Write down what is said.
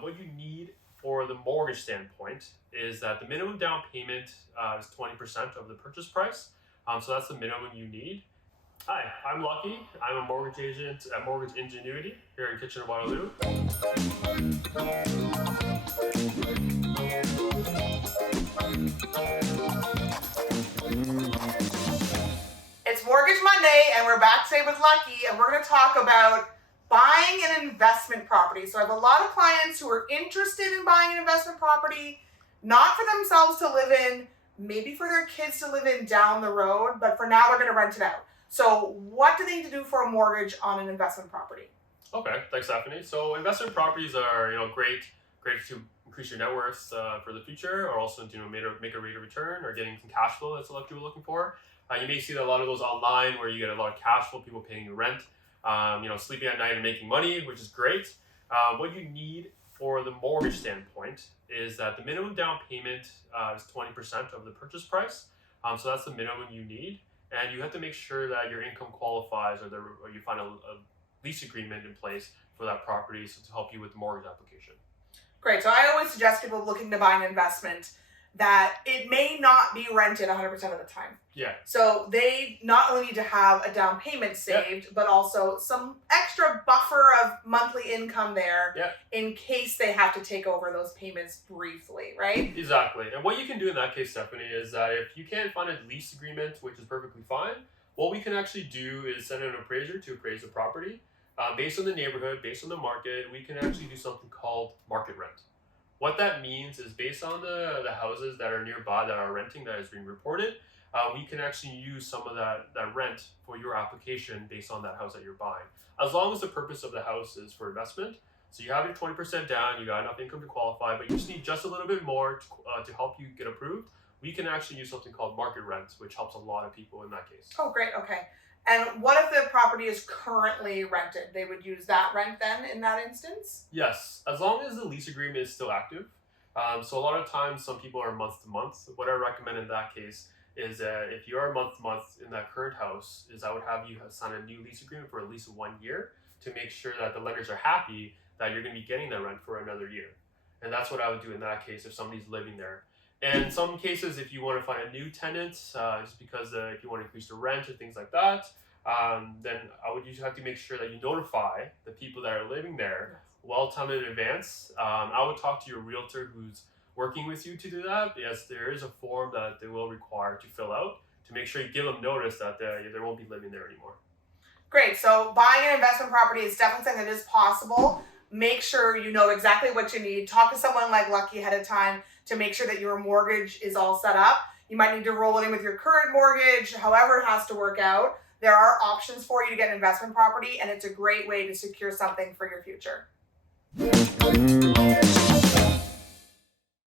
what you need for the mortgage standpoint is that the minimum down payment is 20% of the purchase price. So that's the minimum you need. Hi, I'm Lucky. I'm a mortgage agent at Mortgage Ingenuity here in Kitchener-Waterloo. It's Mortgage Monday, and we're back today with Lucky, and we're going to talk about buying an investment property. So I have a lot of clients who are interested in buying an investment property, not for themselves to live in, maybe for their kids to live in down the road, but for now they're going to rent it out. So what do they need to do for a mortgage on an investment property? Okay, thanks, Stephanie. So investment properties are great to increase your net worth for the future, or also to make a rate of return or getting some cash flow. That's a lot of people are looking for. You may see that a lot of those online where you get a lot of cash flow, people paying you rent, sleeping at night and making money, which is great. What you need for the mortgage standpoint is that the minimum down payment is 20% of the purchase price. So that's the minimum you need. And you have to make sure that your income qualifies or you find a lease agreement in place for that property to help you with the mortgage application. Great. So I always suggest people looking to buy an investment that it may not be rented 100% of the time. Yeah. So they not only need to have a down payment saved, but also some extra buffer of monthly income there in case they have to take over those payments briefly, right? Exactly. And what you can do in that case, Stephanie, is that if you can't find a lease agreement, which is perfectly fine, what we can actually do is send an appraiser to appraise the property. Based on the neighborhood, based on the market, we can actually do something called market rent. What that means is based on the houses that are nearby that are renting that is being reported, we can actually use some of that rent for your application based on that house that you're buying. As long as the purpose of the house is for investment, so you have your 20% down, you got enough income to qualify, but you just need just a little bit more to help you get approved, we can actually use something called market rent, which helps a lot of people in that case. Oh, great. Okay. And what if the property is currently rented? They would use that rent then in that instance? Yes, as long as the lease agreement is still active. So a lot of times some people are month to month. What I recommend in that case is if you are month to month in that current house, is I would have you sign a new lease agreement for at least 1 year to make sure that the lenders are happy that you're going to be getting that rent for another year. And that's what I would do in that case if somebody's living there. And in some cases, if you want to find a new tenant, just because if you want to increase the rent or things like that, then I would usually have to make sure that you notify the people that are living there well time in advance. I would talk to your realtor who's working with you to do that. Yes, there is a form that they will require to fill out to make sure you give them notice that they won't be living there anymore. Great. So buying an investment property is definitely something that is possible. Make sure you know exactly what you need. Talk to someone like Lucky ahead of time to make sure that your mortgage is all set up. You might need to roll it in with your current mortgage, however it has to work out. There are options for you to get an investment property, and it's a great way to secure something for your future.